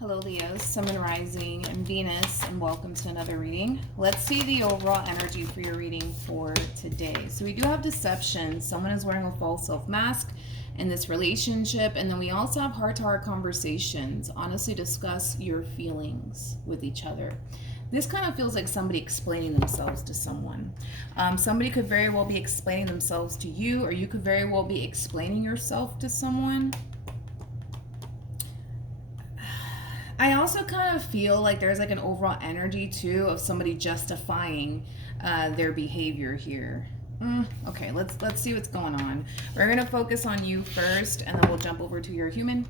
Hello Leos, Sun and Rising and Venus, and welcome to another reading. Let's see the overall energy for your reading for today. So we do have deception. Someone is wearing a false self mask in this relationship, and then we also have heart-to-heart conversations. Honestly, discuss your feelings with each other. This kind of feels like somebody explaining themselves to someone. Somebody could very well be explaining themselves to you, or you could very well be explaining yourself to someone. I also kind of feel like there's like an overall energy too of somebody justifying their behavior here. Okay, let's see what's going on. We're gonna focus on you first, and then we'll jump over to your human.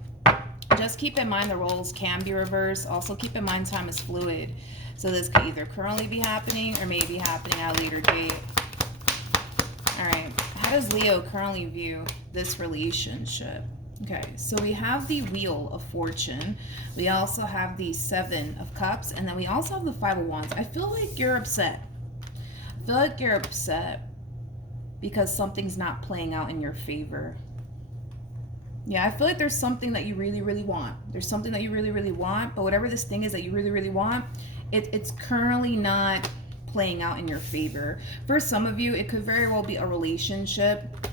Just keep in mind the roles can be reversed. Also keep in mind time is fluid. So this could either currently be happening or maybe happening at a later date. All right, how does Leo currently view this relationship? Okay, so we have the Wheel of Fortune. We also have the Seven of Cups, and then we also have the Five of Wands. I feel like you're upset. I feel like you're upset because something's not playing out in your favor. Yeah, I feel like there's something that you really, really want. There's something that you really, really want, but whatever this thing is that you really, really want, it's currently not playing out in your favor. For some of you, it could very well be a relationship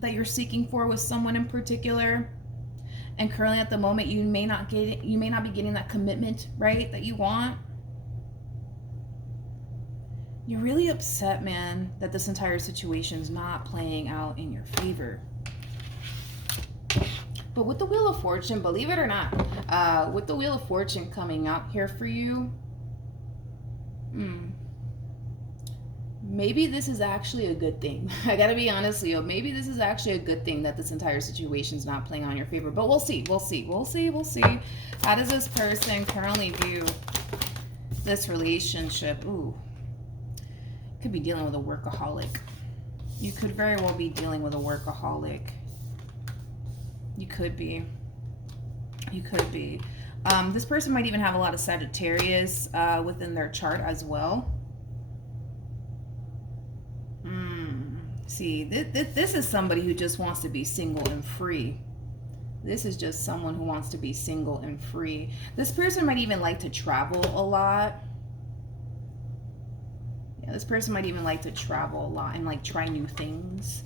that you're seeking for with someone in particular, and currently at the moment you may not be getting that commitment, right, that you want. You're really upset, man, that this entire situation is not playing out in your favor. But with the Wheel of Fortune, believe it or not, with the Wheel of Fortune coming out here for you, maybe this is actually a good thing. I gotta be honest, Leo. Maybe this is actually a good thing that this entire situation's not playing on your favor. But we'll see. We'll see. How does this person currently view this relationship? Ooh. Could be dealing with a workaholic. You could very well be dealing with a workaholic. You could be. This person might even have a lot of Sagittarius within their chart as well. See, this is somebody who just wants to be single and free. This is just someone who wants to be single and free. This person might even like to travel a lot. Yeah, this person might even like to travel a lot and like try new things.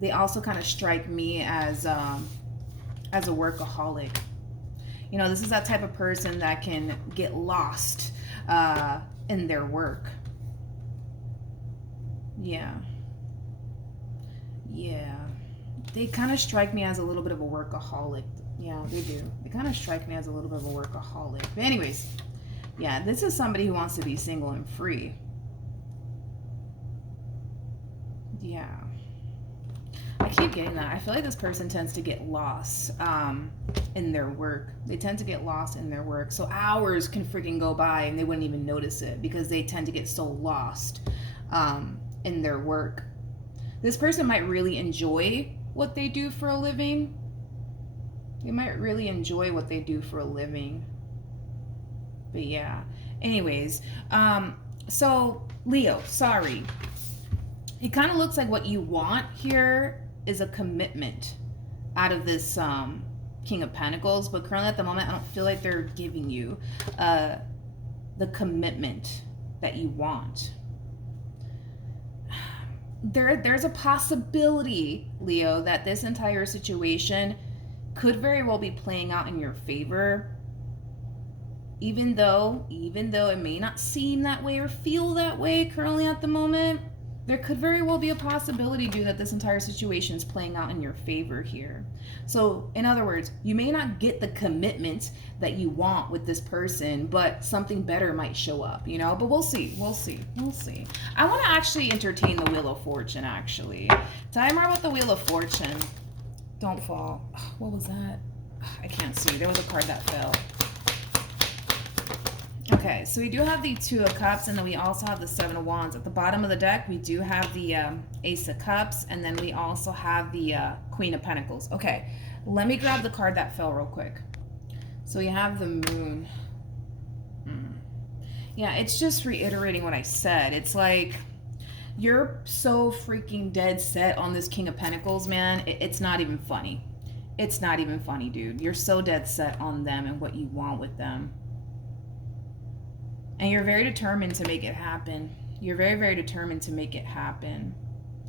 They also kind of strike me as a workaholic. You know, this is that type of person that can get lost in their work. Yeah. They kind of strike me as a little bit of a workaholic. Yeah, they do. They kind of strike me as a little bit of a workaholic. But anyways, yeah, this is somebody who wants to be single and free. Yeah. I keep getting that. I feel like this person tends to get lost in their work. They tend to get lost in their work. So hours can freaking go by and they wouldn't even notice it because they tend to get so lost in their work. This person might really enjoy what they do for a living. They might really enjoy what they do for a living. But yeah. Anyways, so Leo, sorry. It kind of looks like what you want here is a commitment out of this King of Pentacles, but currently at the moment I don't feel like they're giving you the commitment that you want. There's a possibility, Leo, that this entire situation could very well be playing out in your favor, even though it may not seem that way or feel that way currently at the moment. There could very well be a possibility, dude, that this entire situation is playing out in your favor here. So, in other words, you may not get the commitment that you want with this person, but something better might show up, you know? But we'll see. I want to actually entertain the Wheel of Fortune, actually. Tell me more about the Wheel of Fortune. Don't fall. What was that? I can't see. There was a card that fell. Okay, so we do have the Two of Cups, and then we also have the Seven of Wands. At the bottom of the deck, we do have the Ace of Cups, and then we also have the Queen of Pentacles. Okay, let me grab the card that fell real quick. So we have the Moon. Yeah, it's just reiterating what I said. It's like you're so freaking dead set on this King of Pentacles, man. It's not even funny. It's not even funny, dude. You're so dead set on them and what you want with them. And you're very determined to make it happen. You're very, very determined to make it happen.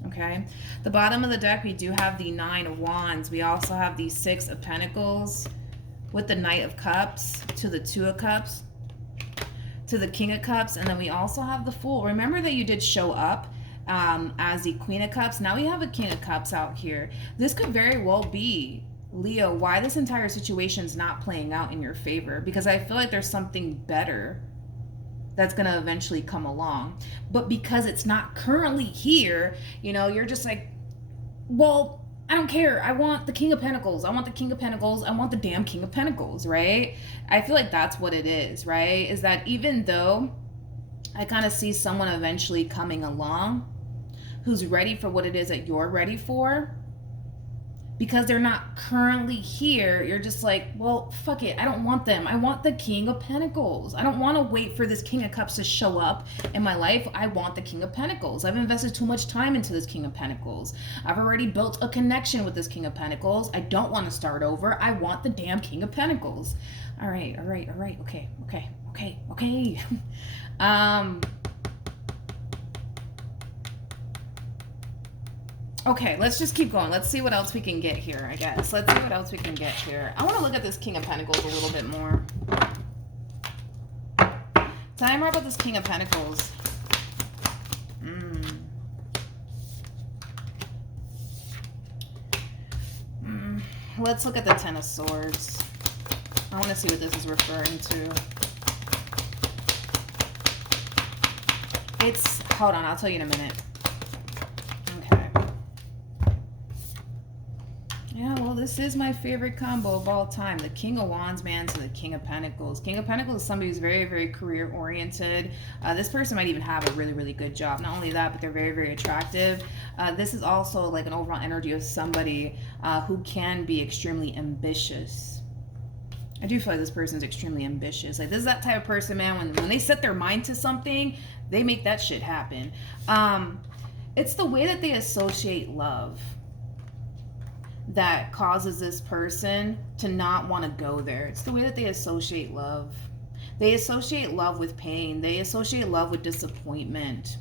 Okay? The bottom of the deck, we do have the 9 of Wands. We also have the 6 of Pentacles with the Knight of Cups to the 2 of Cups to the King of Cups. And then we also have the Fool. Remember that you did show up as the Queen of Cups. Now we have a King of Cups out here. This could very well be, Leo, why this entire situation is not playing out in your favor. Because I feel like there's something better that's going to eventually come along. But because it's not currently here, you know, you're just like, well, I don't care. I want the King of Pentacles. I want the King of Pentacles. I want the damn King of Pentacles, right? I feel like that's what it is, right? Is that even though I kind of see someone eventually coming along who's ready for what it is that you're ready for, because they're not currently here, you're just like, well, fuck it. I don't want them. I want the King of Pentacles. I don't want to wait for this King of Cups to show up in my life. I want the King of Pentacles. I've invested too much time into this King of Pentacles. I've already built a connection with this King of Pentacles. I don't want to start over. I want the damn King of Pentacles. All right. Okay. Okay, let's just keep going. Let's see what else we can get here, I guess. Let's see what else we can get here. I want to look at this King of Pentacles a little bit more. Tell me more about this King of Pentacles. Let's look at the Ten of Swords. I want to see what this is referring to. Hold on, I'll tell you in a minute. Yeah, well, this is my favorite combo of all time. The King of Wands, man, to the King of Pentacles. King of Pentacles is somebody who's very, very career-oriented. This person might even have a really, really good job. Not only that, but they're very, very attractive. This is also like an overall energy of somebody who can be extremely ambitious. I do feel like this person's extremely ambitious. Like, this is that type of person, man, when they set their mind to something, they make that shit happen. It's the way that they associate love that causes this person to not want to go there. It's the way that they associate love. They associate love with pain. They associate love with disappointment,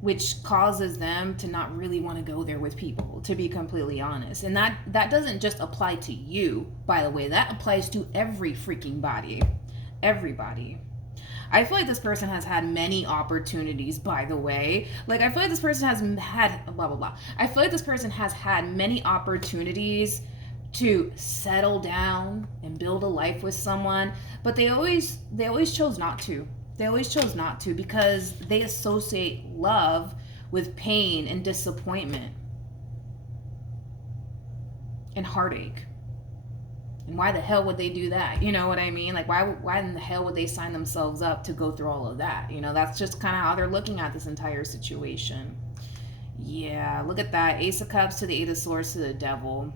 which causes them to not really want to go there with people, to be completely honest. And that doesn't just apply to you, by the way. That applies to every freaking body. Everybody. I feel like this person has had many opportunities, by the way. Like, I feel like this person has had blah, blah, blah. I feel like this person has had many opportunities to settle down and build a life with someone, but they always chose not to. They always chose not to because they associate love with pain and disappointment and heartache. And why the hell would they do that? You know what I mean? Like, why in the hell would they sign themselves up to go through all of that? You know, that's just kind of how they're looking at this entire situation. Yeah, look at that. Ace of Cups to the Eight of Swords to the Devil.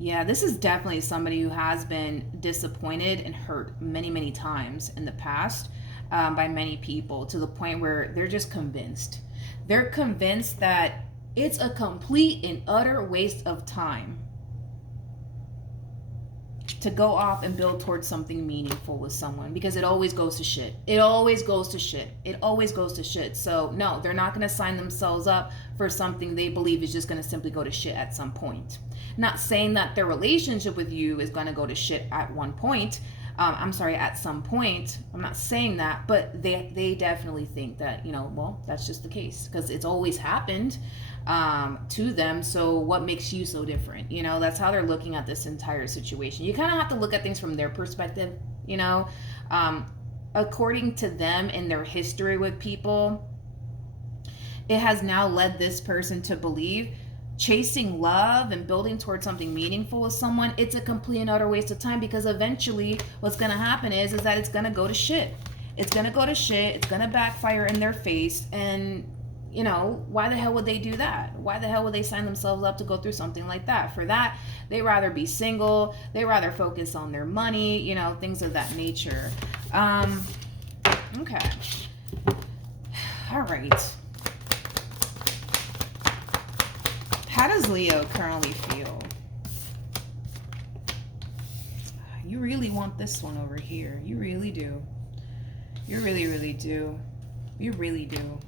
Yeah, this is definitely somebody who has been disappointed and hurt many, many times in the past by many people, to the point where they're just convinced. They're convinced that it's a complete and utter waste of time to go off and build towards something meaningful with someone, because it always goes to shit. It always goes to shit. It always goes to shit. So no, they're not going to sign themselves up for something they believe is just going to simply go to shit at some point. Not saying that their relationship with you is going to go to shit at one point. At some point. I'm not saying that, but they definitely think that, you know, well, that's just the case because it's always happened to them. So what makes you so different? You know, that's how they're looking at this entire situation. You kind of have to look at things from their perspective, you know. According to them and their history with people, it has now led this person to believe chasing love and building towards something meaningful with someone, it's a complete and utter waste of time, because eventually what's going to happen is that it's going to go to shit. It's going to go to shit. It's going to backfire in their face. And, you know, why the hell would they do that? Why the hell would they sign themselves up to go through something like that? For that, they rather be single. They rather focus on their money, you know, things of that nature. Okay. All right. How does Leo currently feel? You really want this one over here. You really do. You really, really do. You really do.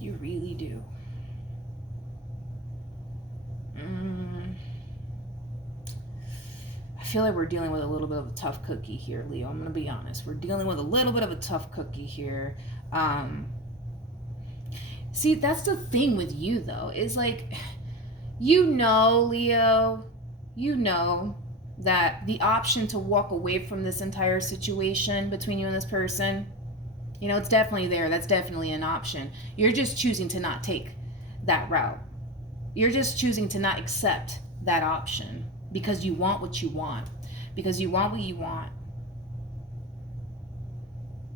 You really do. I feel like we're dealing with a little bit of a tough cookie here, Leo. I'm going to be honest. We're dealing with a little bit of a tough cookie here. See, that's the thing with you, though. Is like, Leo, that the option to walk away from this entire situation between you and this person, it's definitely there. That's definitely an option. You're just choosing to not take that route. You're just choosing to not accept that option because you want what you want. Because you want what you want.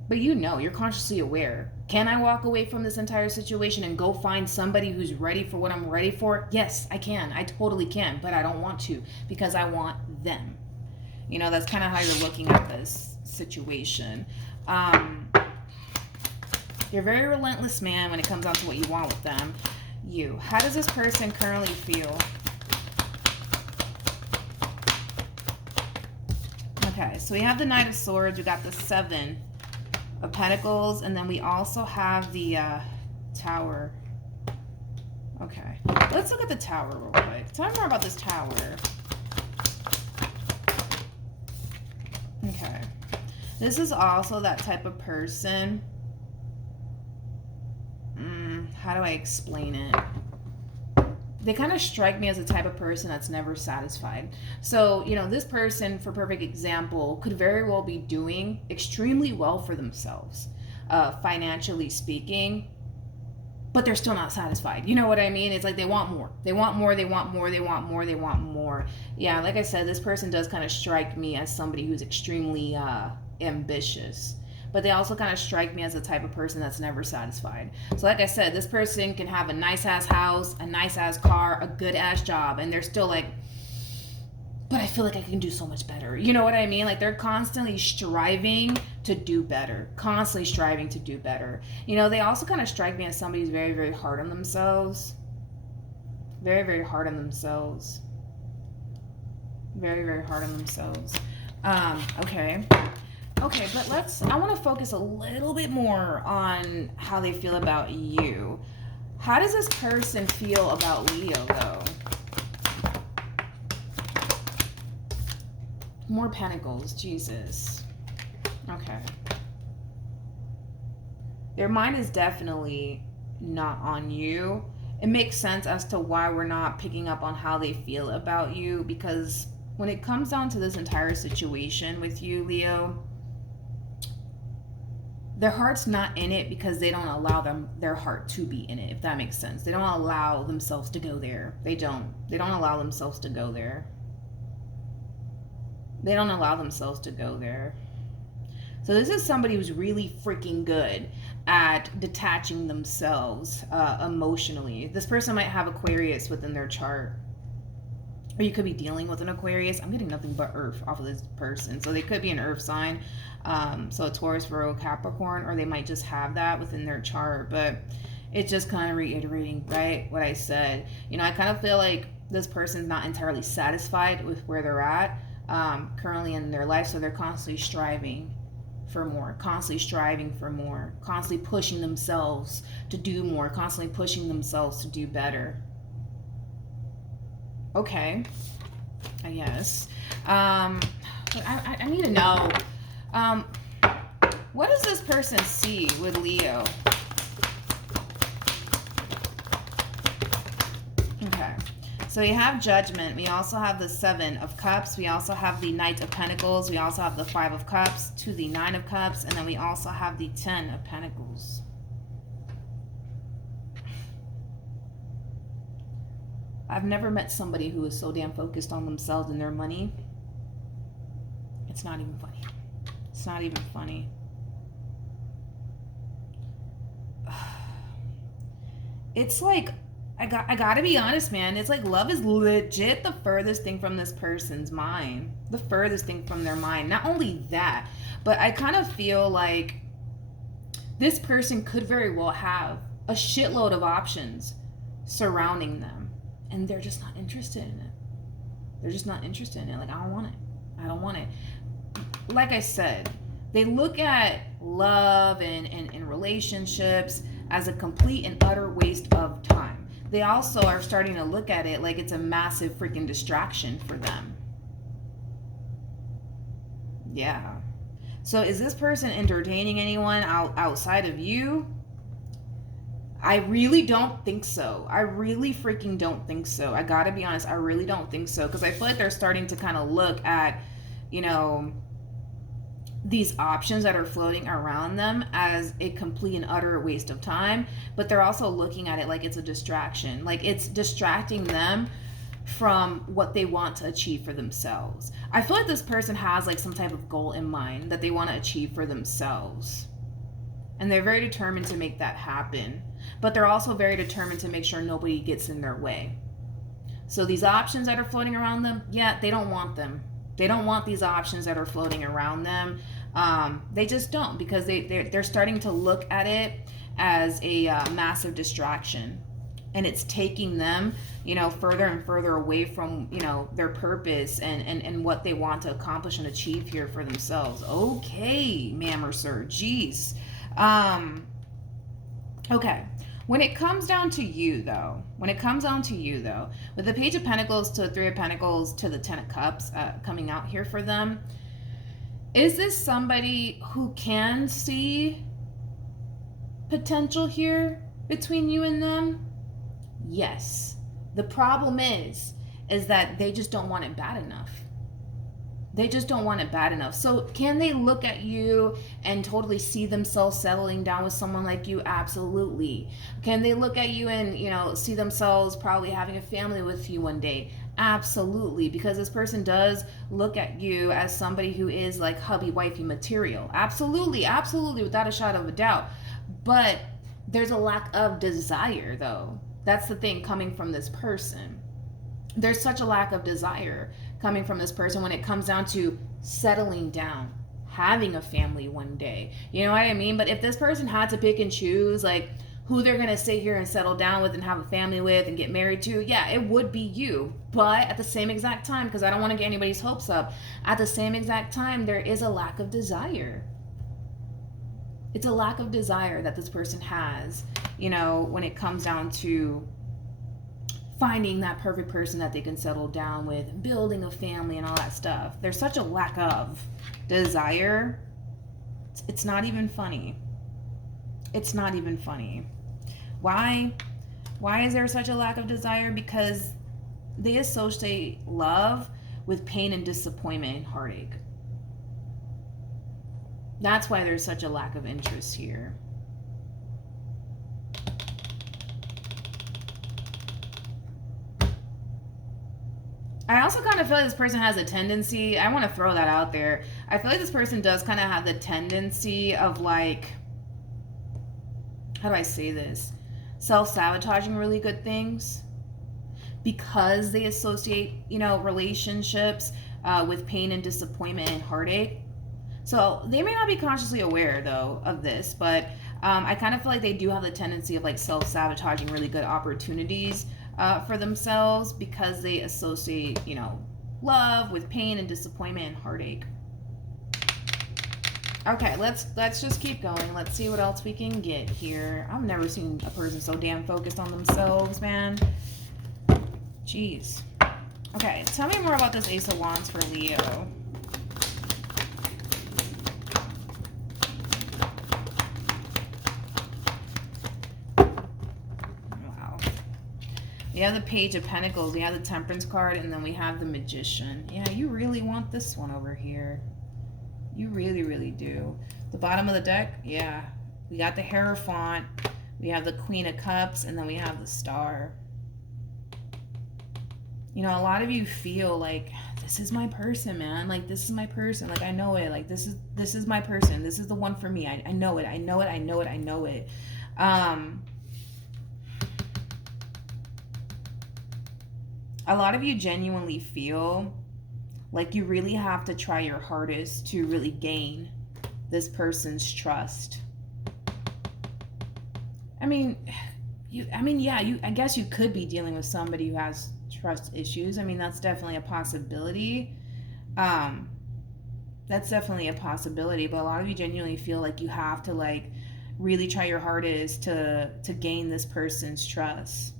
But you're consciously aware. Can I walk away from this entire situation and go find somebody who's ready for what I'm ready for? Yes, I can. I totally can. But I don't want to because I want them. That's kind of how you're looking at this situation. You're a very relentless man when it comes down to what you want with them. How does this person currently feel? Okay, so we have the Knight of Swords. We got the Seven of Pentacles. And then we also have the Tower. Okay, let's look at the Tower real quick. Tell me more about this Tower. Okay. This is also that type of person. How do I explain it? They kind of strike me as a type of person that's never satisfied. So, this person, for perfect example, could very well be doing extremely well for themselves, financially speaking, but they're still not satisfied. You know what I mean? It's like they want more. They want more, they want more, they want more, they want more. Yeah, like I said, this person does kind of strike me as somebody who's extremely ambitious. But they also kind of strike me as the type of person that's never satisfied. So like I said, this person can have a nice-ass house, a nice-ass car, a good-ass job, and they're still like, but I feel like I can do so much better. You know what I mean? Like they're constantly striving to do better. Constantly striving to do better. They also kind of strike me as somebody who's very, very hard on themselves. Very, very hard on themselves. Very, very hard on themselves. Okay, but I want to focus a little bit more on how they feel about you. How does this person feel about Leo, though? More Pentacles, Jesus. Okay. Their mind is definitely not on you. It makes sense as to why we're not picking up on how they feel about you, because when it comes down to this entire situation with you, Leo, their heart's not in it because they don't allow their heart to be in it, if that makes sense. They don't allow themselves to go there. They don't allow themselves to go there. They don't allow themselves to go there. So this is somebody who's really freaking good at detaching themselves emotionally. This person might have Aquarius within their chart. Or you could be dealing with an Aquarius. I'm getting nothing but Earth off of this person. So they could be an Earth sign. So a Taurus, Virgo, Capricorn. Or they might just have that within their chart. But it's just kind of reiterating, right, what I said. I kind of feel like this person's not entirely satisfied with where they're at currently in their life. So they're constantly striving for more. Constantly striving for more. Constantly pushing themselves to do more. Constantly pushing themselves to do better. Okay, I guess. I need to know, what does this person see with Leo? Okay, so we have Judgment. We also have the Seven of Cups. We also have the Knight of Pentacles. We also have the Five of Cups to the Nine of Cups. And then we also have the Ten of Pentacles. I've never met somebody who is so damn focused on themselves and their money. It's not even funny. It's not even funny. It's like, I gotta be honest, man. It's like love is legit the furthest thing from this person's mind. The furthest thing from their mind. Not only that, but I kind of feel like this person could very well have a shitload of options. surrounding them, and they're just not interested in it. They're just not interested in it. Like, I don't want it. I don't want it. Like I said, they look at love and relationships as a complete and utter waste of time. They also are starting to look at it like it's a massive freaking distraction for them. Yeah. So is this person entertaining anyone outside of you? I really don't think so. I really freaking don't think so. I gotta be honest, I really don't think so. Because I feel like they're starting to kind of look at, you know, these options that are floating around them as a complete and utter waste of time. But they're also looking at it like it's a distraction. Like it's distracting them from what they want to achieve for themselves. I feel like this person has like some type of goal in mind that they want to achieve for themselves. And they're very determined to make that happen. But they're also very determined to make sure nobody gets in their way. So these options that are floating around them, yeah, they don't want them. They don't want these options that are floating around them. They just don't, because they're starting to look at it as a massive distraction. And it's taking them, you know, further and further away from, you know, their purpose and what they want to accomplish and achieve here for themselves. Okay, ma'am or sir. Jeez. Okay. When it comes down to you, though, with the Page of Pentacles to the Three of Pentacles to the Ten of Cups coming out here for them, is this somebody who can see potential here between you and them? Yes. The problem is that they just don't want it bad enough. They just don't want it bad enough. So can they look at you and totally see themselves settling down with someone like you? Absolutely. Can they look at you and, you know, see themselves probably having a family with you one day? Absolutely. Because this person does look at you as somebody who is like hubby wifey material. Absolutely. Absolutely. Without a shadow of a doubt. But there's a lack of desire, though. That's the thing coming from this person. There's such a lack of desire coming from this person when it comes down to settling down, having a family one day. You know what I mean? But if this person had to pick and choose like who they're going to sit here and settle down with and have a family with and get married to, yeah, it would be you. But at the same exact time, because I don't want to get anybody's hopes up, at the same exact time, there is a lack of desire. It's a lack of desire that this person has, you know, when it comes down to finding that perfect person that they can settle down with, building a family and all that stuff. There's such a lack of desire. It's not even funny. It's not even funny. Why? Why is there such a lack of desire? Because they associate love with pain and disappointment and heartache. That's why there's such a lack of interest here. I also kind of feel like this person has a tendency, I want to throw that out there. I feel like this person does kind of have the tendency of like, how do I say this? Self-sabotaging really good things. Because they associate, you know, relationships with pain and disappointment and heartache. So they may not be consciously aware, though, of this, but I kind of feel like they do have the tendency of like self-sabotaging really good opportunities for themselves because they associate, you know, love with pain and disappointment and heartache. Okay, let's just keep going. Let's see what else we can get here. I've never seen a person so damn focused on themselves, man. Jeez. Okay, tell me more about this Ace of Wands for Leo. We have the Page of Pentacles, we have the Temperance card, and then we have the Magician. Yeah, you really want this one over here. You really, really do. The bottom of the deck, yeah. We got the Hierophant, we have the Queen of Cups, and then we have the Star. You know, a lot of you feel like, this is my person, man. Like, this is my person. Like, I know it. Like, this is my person. This is the one for me. I know it. I know it. I know it. I know it. A lot of you genuinely feel like you really have to try your hardest to really gain this person's trust. I mean, I mean, yeah, I guess you could be dealing with somebody who has trust issues. I mean, that's definitely a possibility. Um, that's definitely a possibility, but a lot of you genuinely feel like you have to like really try your hardest to gain this person's trust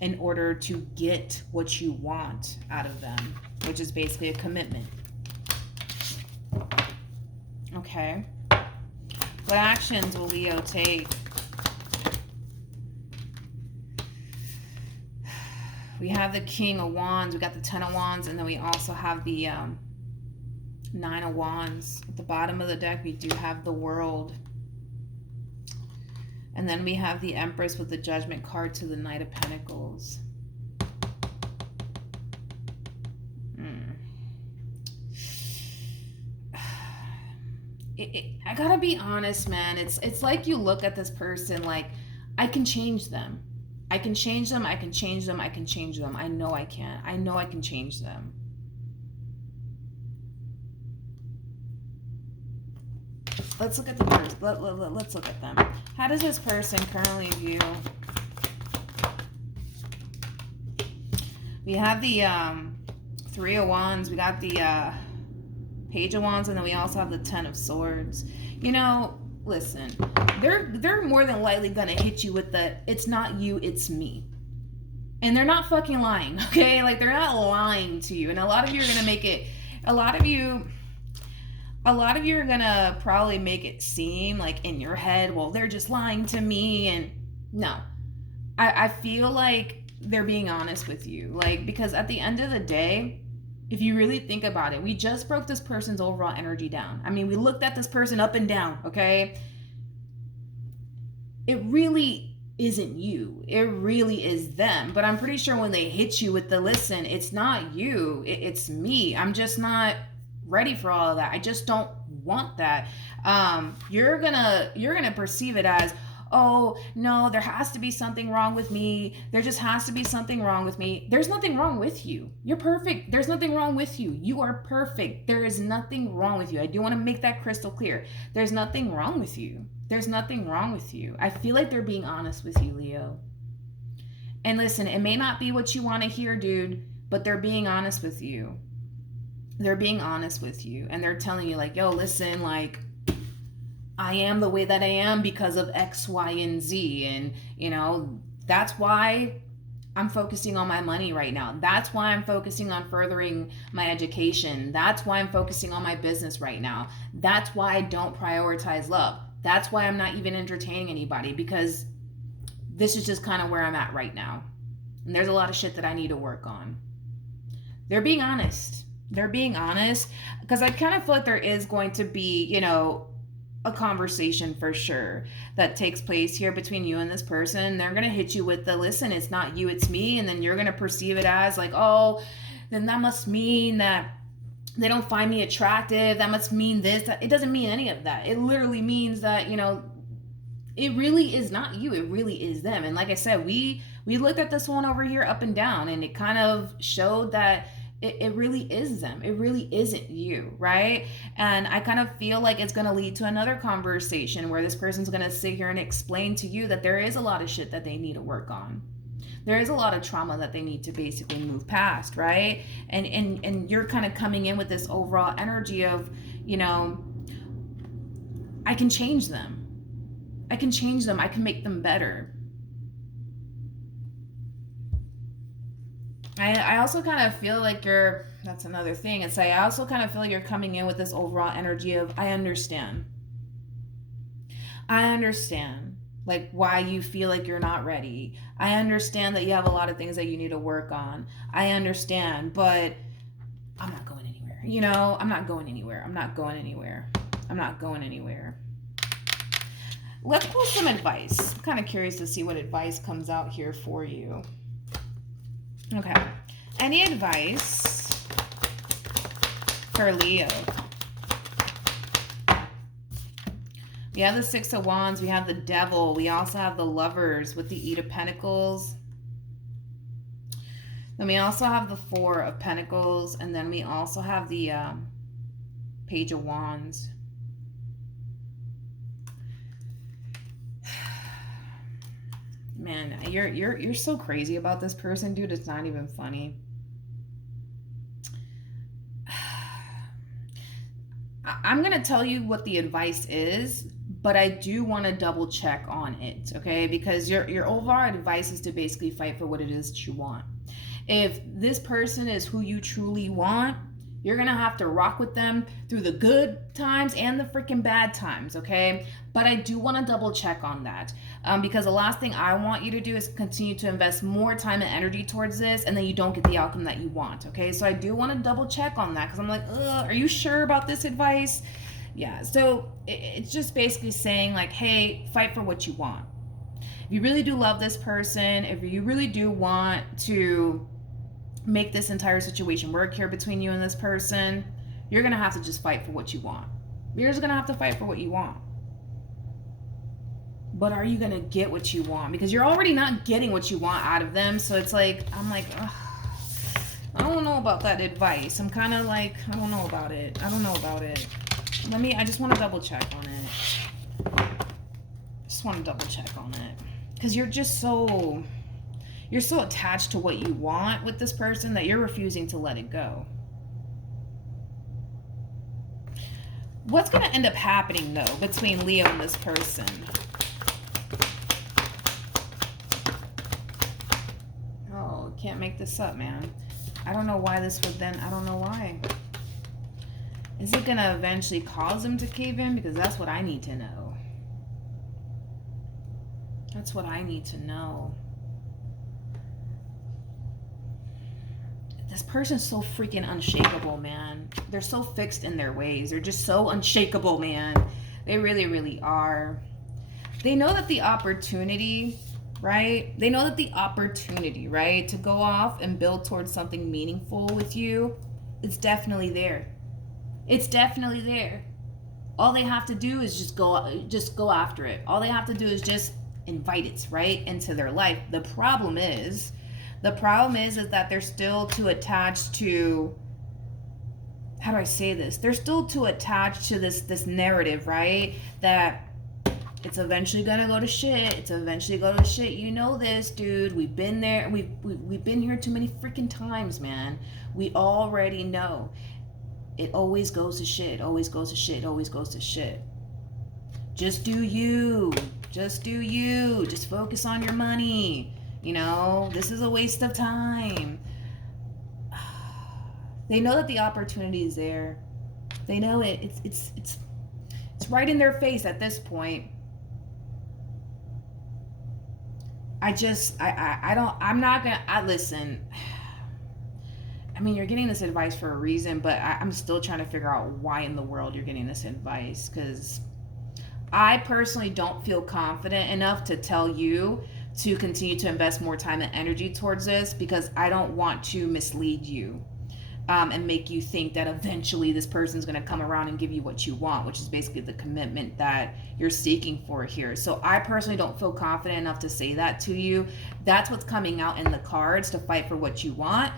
in order to get what you want out of them, which is basically a commitment. Okay. What actions will Leo take? We have the King of Wands, we got the Ten of Wands, and then we also have the Nine of Wands. At the bottom of the deck, we do have the World. And then we have the Empress with the Judgment card to the Knight of Pentacles. I gotta be honest, man. It's like you look at this person like, I can change them. I can change them. I can change them. I can change them. I know I can. I know I can change them. Let's look at the person. Let's look at them. How does this person currently view? We have the Three of Wands. We got the Page of Wands, and then we also have the Ten of Swords. You know, listen, they're more than likely gonna hit you with the "it's not you, it's me," and they're not fucking lying. Okay, like they're not lying to you. And a lot of you are gonna make it. A lot of you are gonna probably make it seem like in your head, well, they're just lying to me. And no, I feel like they're being honest with you. Like, because at the end of the day, if you really think about it, we just broke this person's overall energy down. I mean, we looked at this person up and down, okay? It really isn't you. It really is them. But I'm pretty sure when they hit you with the listen, it's not you, it's me. I'm just not ready for all of that. I just don't want that. You're gonna perceive it as, oh no, there has to be something wrong with me. There just has to be something wrong with me. There's nothing wrong with you. You're perfect. There's nothing wrong with you. You are perfect. There is nothing wrong with you. I do want to make that crystal clear. There's nothing wrong with you. There's nothing wrong with you. I feel like they're being honest with you, Leo. And listen, it may not be what you want to hear, dude, but they're being honest with you. They're being honest with you, and they're telling you like, yo, listen, like, I am the way that I am because of X, Y, and Z. And, you know, that's why I'm focusing on my money right now. That's why I'm focusing on furthering my education. That's why I'm focusing on my business right now. That's why I don't prioritize love. That's why I'm not even entertaining anybody, because this is just kind of where I'm at right now. And there's a lot of shit that I need to work on. They're being honest. They're being honest, because I kind of feel like there is going to be, you know, a conversation for sure that takes place here between you and this person. They're gonna hit you with the listen, it's not you, it's me, and then you're gonna perceive it as like, oh, then that must mean that they don't find me attractive. That must mean this. That. It doesn't mean any of that. It literally means that, you know, it really is not you. It really is them. And like I said, we looked at this one over here up and down, and it kind of showed that it really is them. It really isn't you, right? And I kind of feel like it's going to lead to another conversation where this person's going to sit here and explain to you that there is a lot of shit that they need to work on. There is a lot of trauma that they need to basically move past, right? And you're kind of coming in with this overall energy of, you know, I can change them. I can change them. I can make them better. I also kind of feel like that's another thing. It's like, I also kind of feel like you're coming in with this overall energy of, I understand. I understand, like, why you feel like you're not ready. I understand that you have a lot of things that you need to work on. I understand, but I'm not going anywhere. You know, I'm not going anywhere. I'm not going anywhere. I'm not going anywhere. Let's pull some advice. I'm kind of curious to see what advice comes out here for you. Okay. Any advice for Leo? We have the Six of Wands. We have the Devil. We also have the Lovers with the Eight of Pentacles. Then we also have the Four of Pentacles. And then we also have the Page of Wands. you're so crazy about this person, dude. It's not even funny. I'm gonna tell you what the advice is, but I do want to double check on it, okay? Because your overall advice is to basically fight for what it is that you want. If this person is who you truly want, you're gonna have to rock with them through the good times and the freaking bad times, okay? But I do want to double check on that, because the last thing I want you to do is continue to invest more time and energy towards this, and then you don't get the outcome that you want, okay? So I do want to double check on that, because I'm like, ugh, are you sure about this advice? Yeah, so it's just basically saying like, hey, fight for what you want. If you really do love this person, if you really do want to make this entire situation work here between you and this person, you're gonna have to just fight for what you want. You're just gonna have to fight for what you want. But are you gonna get what you want? Because you're already not getting what you want out of them. So it's like, I'm like, ugh, I don't know about that advice. I'm kind of like, I don't know about it. I don't know about it. I just want to double check on it. Just want to double check on it. Because you're so attached to what you want with this person that you're refusing to let it go. What's going to end up happening, though, between Leo and this person? Oh, can't make this up, man. I don't know why this would then... I don't know why. Is it going to eventually cause him to cave in? Because that's what I need to know. That's what I need to know. This person's so freaking unshakable, man. They're so fixed in their ways. They're just so unshakable, man. They really, really are. They know that the opportunity, right? They know that the opportunity, right, to go off and build towards something meaningful with you, it's definitely there. It's definitely there. All they have to do is just go after it. All they have to do is just invite it, right, into their life. The problem is that they're still too attached to, how do I say this? They're still too attached to this narrative, right? That it's eventually gonna go to shit. It's eventually go to shit. You know this, dude. We've been there. We've been here too many freaking times, man. We already know. It always goes to shit. It always goes to shit. It always goes to shit. Just do you. Just do you. Just focus on your money. You know, this is a waste of time. They know that the opportunity is there. They know it. It's right in their face at this point. Listen. I mean, you're getting this advice for a reason, but I'm still trying to figure out why in the world you're getting this advice. Because I personally don't feel confident enough to tell you to continue to invest more time and energy towards this, because I don't want to mislead you and make you think that eventually this person's going to come around and give you what you want, which is basically the commitment that you're seeking for here. So I personally don't feel confident enough to say that to you. That's what's coming out in the cards, to fight for what you want,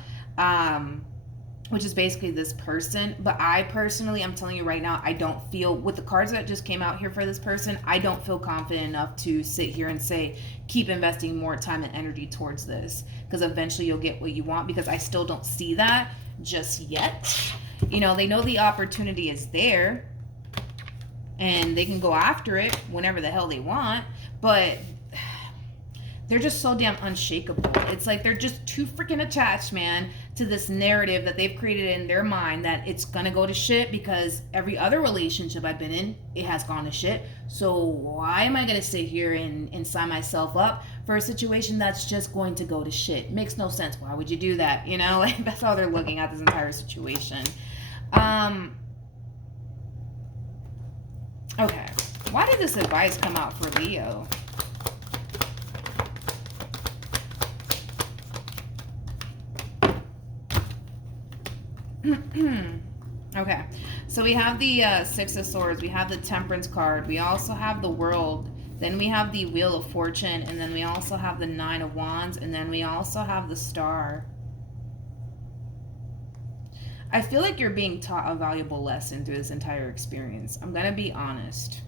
which is basically this person. But I personally, I'm telling you right now, I don't feel, with the cards that just came out here for this person, I don't feel confident enough to sit here and say, keep investing more time and energy towards this, because eventually you'll get what you want, because I still don't see that just yet. You know, they know the opportunity is there and they can go after it whenever the hell they want, but they're just so damn unshakable. It's like they're just too freaking attached, man, to this narrative that they've created in their mind that it's gonna go to shit, because every other relationship I've been in, it has gone to shit. So why am I gonna sit here and sign myself up for a situation that's just going to go to shit? Makes no sense. Why would you do that? You know, like, that's how they're looking at this entire situation. Okay. Why did this advice come out for Leo? Okay, so we have the Six of Swords, we have the Temperance card, we also have the World, then we have the Wheel of Fortune, and then we also have the Nine of Wands, and then we also have the Star. I feel like you're being taught a valuable lesson through this entire experience. I'm gonna be honest.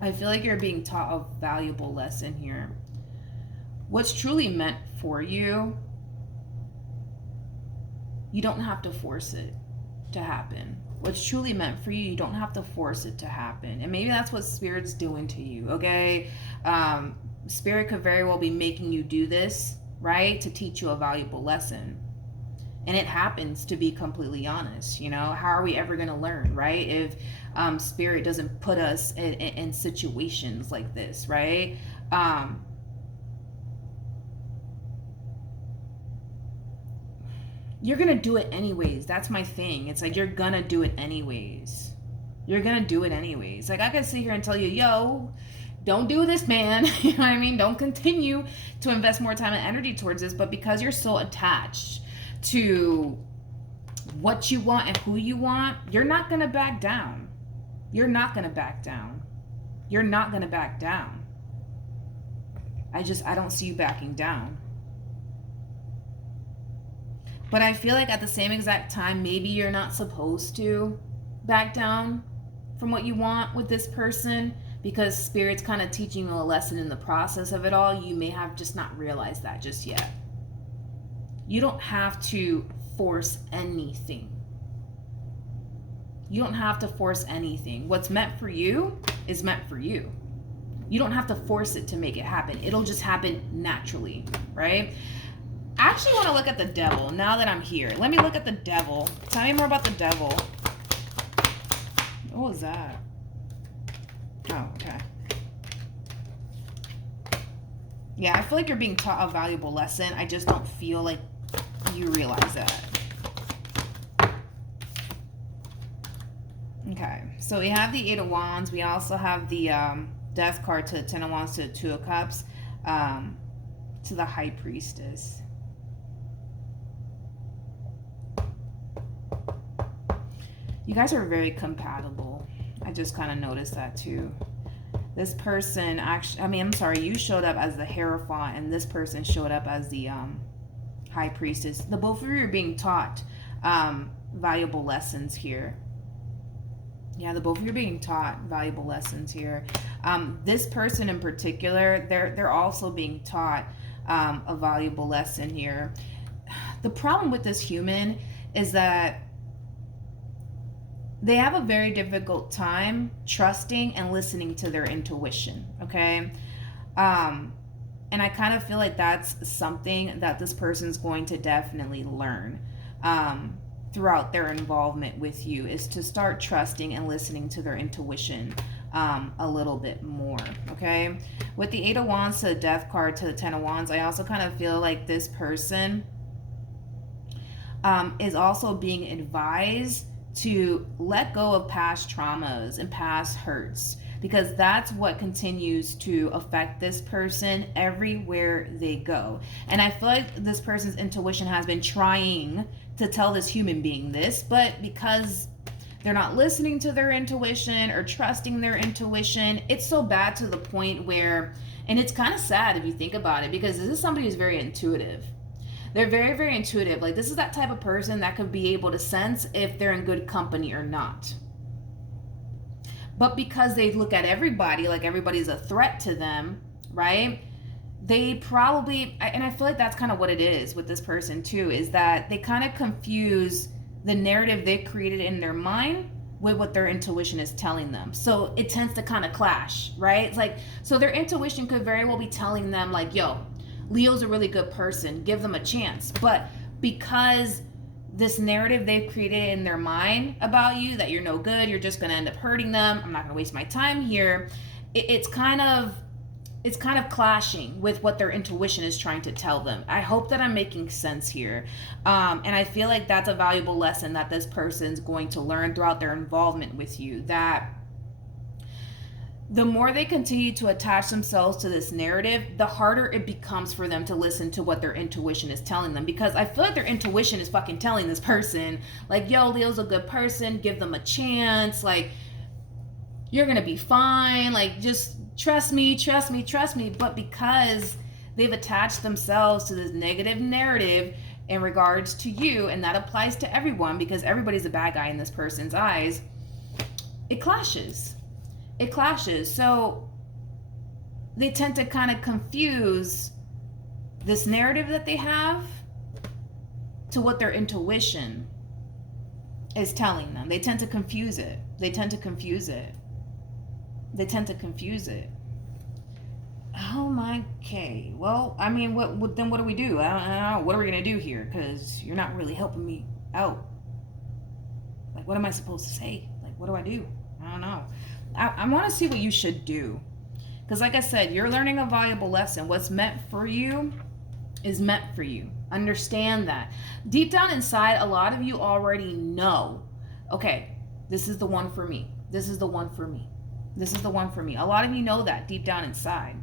I feel like you're being taught a valuable lesson here. what's truly meant for you, you don't have to force it to happen. What's truly meant for you, you don't have to force it to happen. And maybe that's what Spirit's doing to you, okay? Spirit could very well be making you do this, right? To teach you a valuable lesson. And it happens, to be completely honest. You know, how are we ever going to learn, right? If Spirit doesn't put us in situations like this, right? You're going to do it anyways. That's my thing. It's like, you're going to do it anyways. You're going to do it anyways. Like, I could sit here and tell you, yo, don't do this, man. You know what I mean? Don't continue to invest more time and energy towards this. But because you're so attached to what you want and who you want, you're not going to back down. You're not going to back down. You're not going to back down. I don't see you backing down. But I feel like at the same exact time, maybe you're not supposed to back down from what you want with this person, because Spirit's kind of teaching you a lesson in the process of it all. You may have just not realized that just yet. You don't have to force anything. You don't have to force anything. What's meant for you is meant for you. You don't have to force it to make it happen. It'll just happen naturally, right? I actually want to look at the devil now that I'm here. Let me look at the devil. Tell me more about the devil. What was that? Oh, okay. Yeah, I feel like you're being taught a valuable lesson. I just don't feel like you realize that. Okay, so we have the Eight of Wands. We also have the Death card to the Ten of Wands to the Two of Cups to the High Priestess. You guys are very compatible. I just kind of noticed that too. This person actually, you showed up as the Hierophant, and this person showed up as the High Priestess. The both of you are being taught valuable lessons here. Yeah, the both of you are being taught valuable lessons here. This person in particular, they're also being taught a valuable lesson here. The problem with this human is that they have a very difficult time trusting and listening to their intuition, okay? And I kind of feel like that's something that this person's going to definitely learn throughout their involvement with you, is to start trusting and listening to their intuition a little bit more, okay? With the Eight of Wands to the Death card to the Ten of Wands, I also kind of feel like this person is also being advised to let go of past traumas and past hurts, because that's what continues to affect this person everywhere they go. And I feel like this person's intuition has been trying to tell this human being this, but because they're not listening to their intuition or trusting their intuition, it's so bad to the point where, and it's kind of sad if you think about it, because this is somebody who's very intuitive. They're very, very intuitive. Like, this is that type of person that could be able to sense if they're in good company or not. But because they look at everybody like everybody's a threat to them, right? They probably, and I feel like that's kind of what it is with this person too, is that they kind of confuse the narrative they created in their mind with what their intuition is telling them. So it tends to kind of clash, right? It's like, so their intuition could very well be telling them like, yo, Leo's a really good person, give them a chance. But because this narrative they've created in their mind about you, that you're no good, you're just going to end up hurting them, I'm not going to waste my time here, it's kind of clashing with what their intuition is trying to tell them. I hope that I'm making sense here. And I feel like that's a valuable lesson that this person's going to learn throughout their involvement with you, that the more they continue to attach themselves to this narrative, the harder it becomes for them to listen to what their intuition is telling them. Because I feel like their intuition is fucking telling this person, like, yo, Leo's a good person, give them a chance, like, you're gonna be fine, like, just trust me, trust me, trust me. But because they've attached themselves to this negative narrative in regards to you, and that applies to everyone because everybody's a bad guy in this person's eyes, it clashes. It clashes. So they tend to kind of confuse this narrative that they have to what their intuition is telling them. They tend to confuse it. They tend to confuse it. They tend to confuse it. Oh my, okay. Well, I mean, what then what do we do? I don't know. What are we going to do here? Because you're not really helping me out. Like, what am I supposed to say? Like, what do I do? I don't know. I want to see what you should do. Because like I said, you're learning a valuable lesson. What's meant for you is meant for you. Understand that. Deep down inside, a lot of you already know, okay, this is the one for me. This is the one for me. This is the one for me. A lot of you know that deep down inside.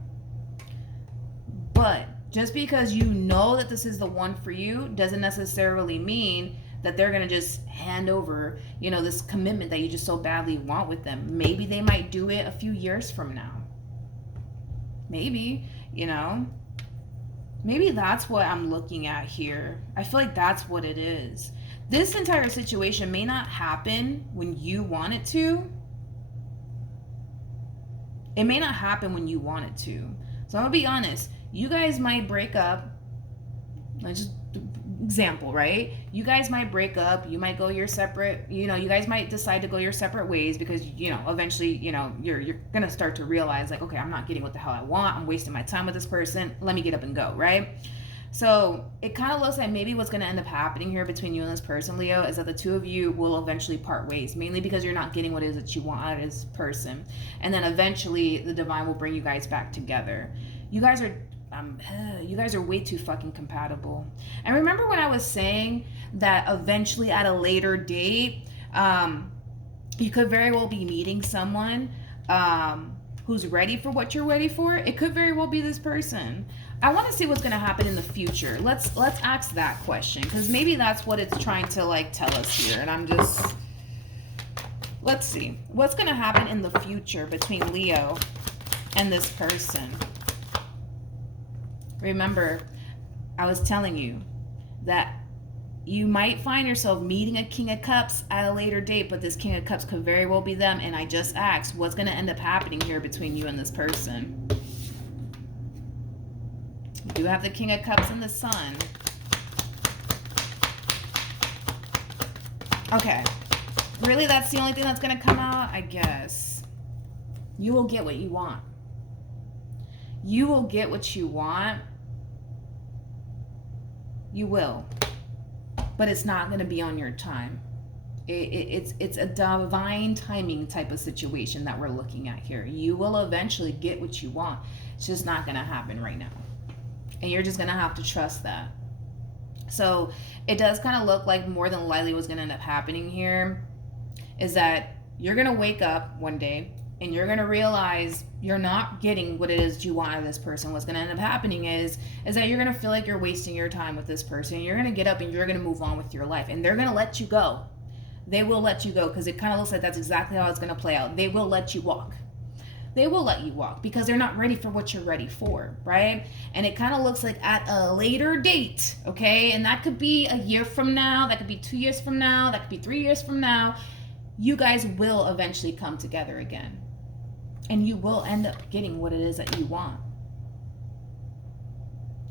But just because you know that this is the one for you doesn't necessarily mean that they're going to just hand over, this commitment that you just so badly want with them. Maybe they might do it a few years from now. Maybe, maybe that's what I'm looking at here. I feel like that's what it is. This entire situation may not happen when you want it to. It may not happen when you want it to. So I'm going to be honest. You guys might break up. Just example, right? You guys might break up. You might go your separate, you guys might decide to go your separate ways because, eventually, you're going to start to realize like, okay, I'm not getting what the hell I want. I'm wasting my time with this person. Let me get up and go, right? So it kind of looks like maybe what's going to end up happening here between you and this person, Leo, is that the two of you will eventually part ways, mainly because you're not getting what it is that you want out of this person. And then eventually the divine will bring you guys back together. You guys are way too fucking compatible. And remember when I was saying that eventually at a later date, you could very well be meeting someone who's ready for what you're ready for? It could very well be this person. I want to see what's going to happen in the future. Let's ask that question, because maybe that's what it's trying to like tell us here. And let's see what's going to happen in the future between Leo and this person. Remember, I was telling you that you might find yourself meeting a King of Cups at a later date, but this King of Cups could very well be them. And I just asked, what's going to end up happening here between you and this person? You do have the King of Cups and the Sun. Okay. Really, that's the only thing that's going to come out? I guess. You will get what you want. You will get what you want. You will. But it's not going to be on your time. It's a divine timing type of situation that we're looking at here. You will eventually get what you want. It's just not going to happen right now. And you're just going to have to trust that. So it does kind of look like more than likely what's going to end up happening here is that you're going to wake up one day and you're going to realize you're not getting what it is you want out of this person. What's going to end up happening is that you're going to feel like you're wasting your time with this person. You're going to get up and you're going to move on with your life. And they're going to let you go. They will let you go, because it kind of looks like that's exactly how it's going to play out. They will let you walk. They will let you walk because they're not ready for what you're ready for, right? And it kind of looks like at a later date, okay? And that could be a year from now. That could be 2 years from now. That could be 3 years from now. You guys will eventually come together again. And you will end up getting what it is that you want.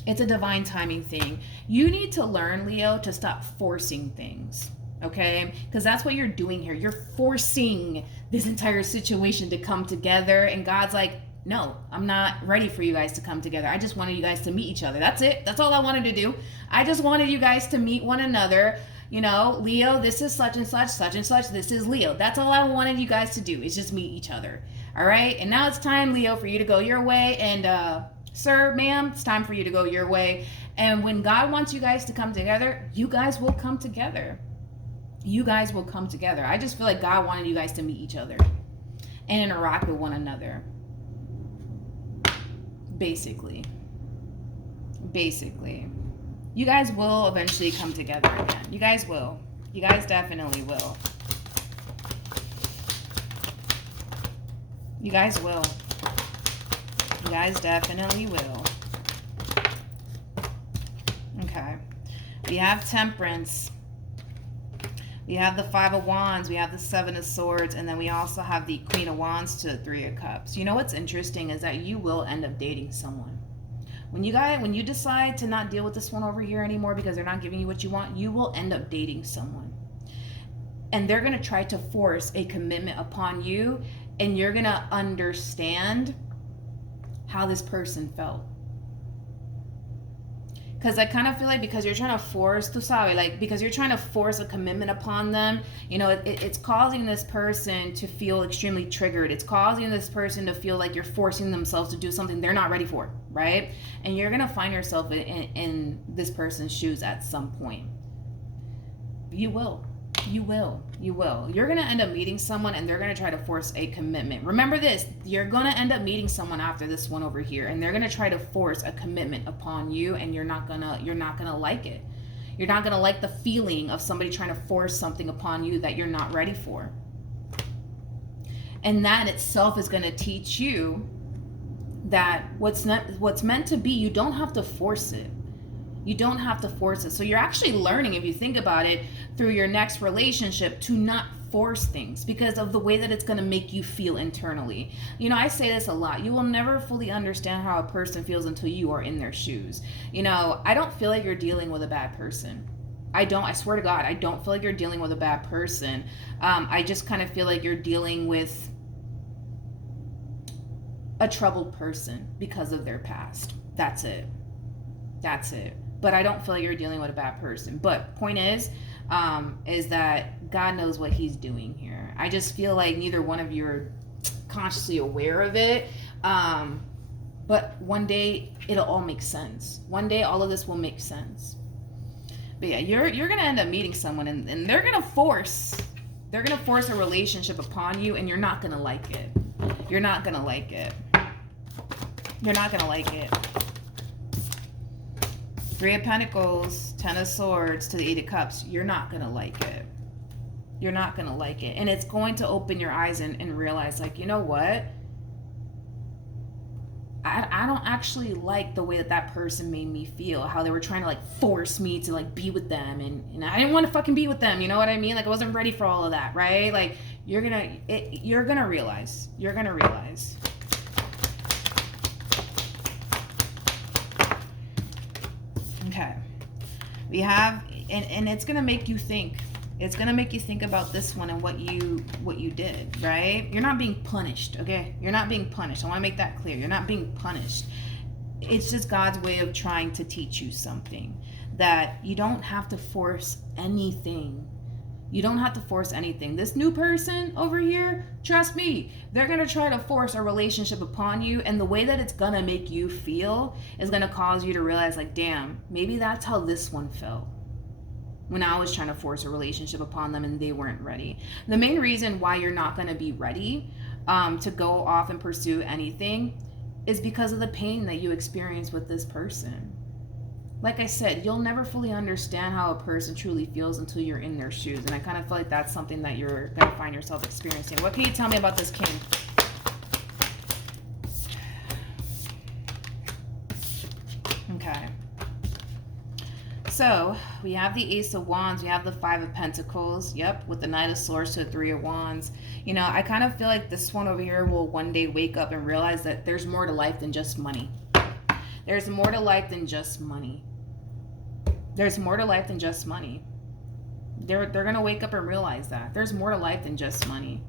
It's a divine timing thing. You need to learn, Leo, to stop forcing things, okay? Because that's what you're doing here. You're forcing this entire situation to come together. And God's like, no, I'm not ready for you guys to come together. I just wanted you guys to meet each other. That's it. That's all I wanted to do. I just wanted you guys to meet one another. You know, Leo, this is such and such, this is Leo. That's all I wanted you guys to do, is just meet each other. All right? And now it's time, Leo, for you to go your way. And sir, ma'am, it's time for you to go your way. And when God wants you guys to come together, you guys will come together. You guys will come together. I just feel like God wanted you guys to meet each other and interact with one another. Basically. You guys will eventually come together again. You guys will. You guys definitely will. You guys will. You guys definitely will. Okay. We have Temperance. We have the Five of Wands. We have the Seven of Swords. And then we also have the Queen of Wands to the Three of Cups. You know what's interesting is that you will end up dating someone. When you decide to not deal with this one over here anymore because they're not giving you what you want, you will end up dating someone. And they're going to try to force a commitment upon you, and you're going to understand how this person felt. Because I kind of feel like because you're trying to force, tú sabes, like because you're trying to force a commitment upon them, you know, it's causing this person to feel extremely triggered. It's causing this person to feel like you're forcing themselves to do something they're not ready for, right? And you're going to find yourself in this person's shoes at some point. You will. You're going to end up meeting someone and they're going to try to force a commitment. Remember this, you're going to end up meeting someone after this one over here, and they're going to try to force a commitment upon you, and you're not going to like it. You're not going to like the feeling of somebody trying to force something upon you that you're not ready for. And that in itself is going to teach you that what's meant to be, you don't have to force it. You don't have to force it. So you're actually learning, if you think about it, through your next relationship to not force things because of the way that it's going to make you feel internally. You know, I say this a lot. You will never fully understand how a person feels until you are in their shoes. You know, I don't feel like you're dealing with a bad person. I swear to God, I don't feel like you're dealing with a bad person. I just kind of feel like you're dealing with a troubled person because of their past. That's it. But I don't feel like you're dealing with a bad person. But point is that God knows what he's doing here. I just feel like neither one of you are consciously aware of it. But one day it'll all make sense. One day all of this will make sense. But yeah, you're gonna end up meeting someone, and they're gonna force a relationship upon you, and you're not gonna like it. You're not gonna like it. Three of Pentacles, Ten of Swords to the Eight of Cups. You're not going to like it. And it's going to open your eyes and realize, like, you know what? I don't actually like the way that person made me feel. How they were trying to, like, force me to, like, be with them. And I didn't want to fucking be with them. You know what I mean? Like, I wasn't ready for all of that, right? Like, you're going to realize. Okay, we have, and it's gonna make you think. It's gonna make you think about this one and what you did, right? You're not being punished, okay? You're not being punished. I want to make that clear. You're not being punished. It's just God's way of trying to teach you something, that you don't have to force anything. This new person over here, trust me, they're going to try to force a relationship upon you, and the way that it's going to make you feel is going to cause you to realize, like, damn, maybe that's how this one felt when I was trying to force a relationship upon them and they weren't ready. The main reason why you're not going to be ready to go off and pursue anything is because of the pain that you experience with this person. Like I said, you'll never fully understand how a person truly feels until you're in their shoes. And I kind of feel like that's something that you're going to find yourself experiencing. What can you tell me about this king? Okay. So, we have the Ace of Wands. We have the Five of Pentacles. Yep, with the Knight of Swords to the Three of Wands. You know, I kind of feel like this one over here will one day wake up and realize that there's more to life than just money. There's more to life than just money. They're going to wake up and realize that. There's more to life than just money.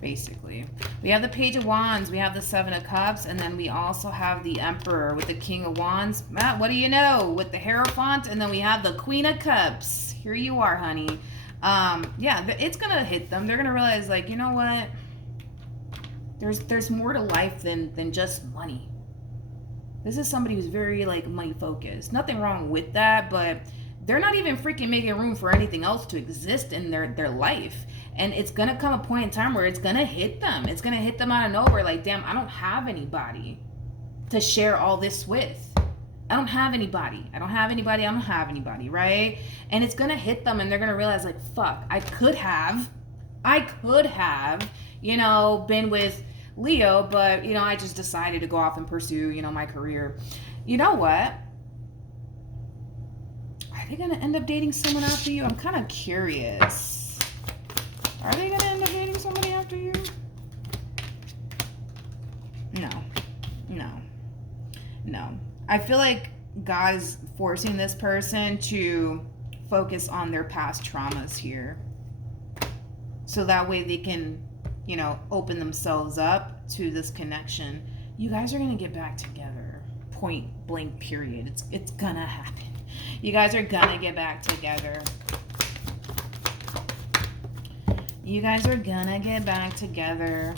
Basically. We have the Page of Wands. We have the Seven of Cups. And then we also have the Emperor with the King of Wands. Matt, what do you know? With the Hierophant. And then we have the Queen of Cups. Here you are, honey. Yeah, it's going to hit them. They're going to realize, like, you know what? There's more to life than just money. This is somebody who's very, like, money focused. Nothing wrong with that, but they're not even freaking making room for anything else to exist in their life. And it's gonna come a point in time where it's gonna hit them. It's gonna hit them out of nowhere, like, damn, I don't have anybody to share all this with. I don't have anybody, right? And it's gonna hit them, and they're gonna realize, like, fuck, I could have, you know, been with Leo, but, you know, I just decided to go off and pursue, you know, my career. You know what? Are they going to end up dating someone after you? I'm kind of curious. Are they going to end up dating somebody after you? No. No. I feel like God is forcing this person to focus on their past traumas here. So that way they can, open themselves up to this connection. You guys are going to get back together. Point blank, period. It's going to happen. You guys are going to get back together. You guys are going to get back together.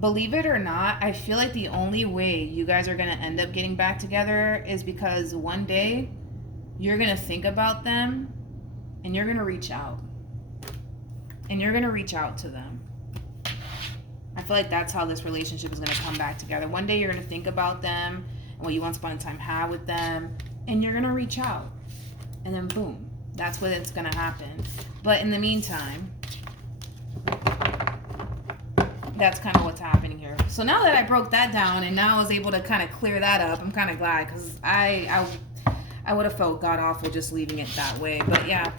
Believe it or not, I feel like the only way you guys are going to end up getting back together is because one day you're going to think about them and you're going to reach out. And you're going to reach out to them. I feel like that's how this relationship is going to come back together. One day you're going to think about them and what you once upon a time had with them, and you're going to reach out. And then boom, that's what it's going to happen. But in the meantime, that's kind of what's happening here. So now that I broke that down and now I was able to kind of clear that up, I'm kind of glad, because I would have felt god awful just leaving it that way. But yeah.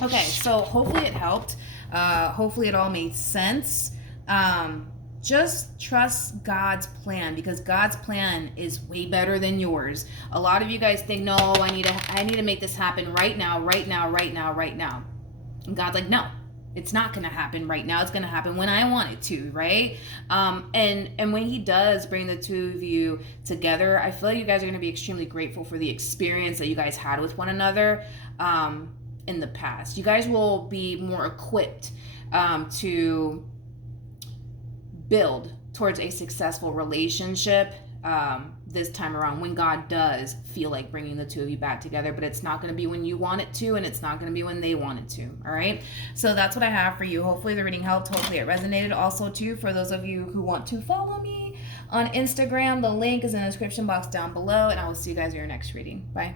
Okay, so hopefully it helped. Hopefully it all made sense. Just trust God's plan, because God's plan is way better than yours. A lot of you guys think, no, I need to make this happen right now. And God's like, no, it's not going to happen right now. It's going to happen when I want it to, right? And when he does bring the two of you together, I feel like you guys are going to be extremely grateful for the experience that you guys had with one another in the past. You guys will be more equipped to build towards a successful relationship this time around, when God does feel like bringing the two of you back together. But it's not going to be when you want it to, and it's not going to be when they want it to. All right, so that's what I have for you. Hopefully the reading helped. Hopefully it resonated. Also too, for those of you who want to follow me on Instagram, the link is in the description box down below, and I will see you guys in your next reading. Bye.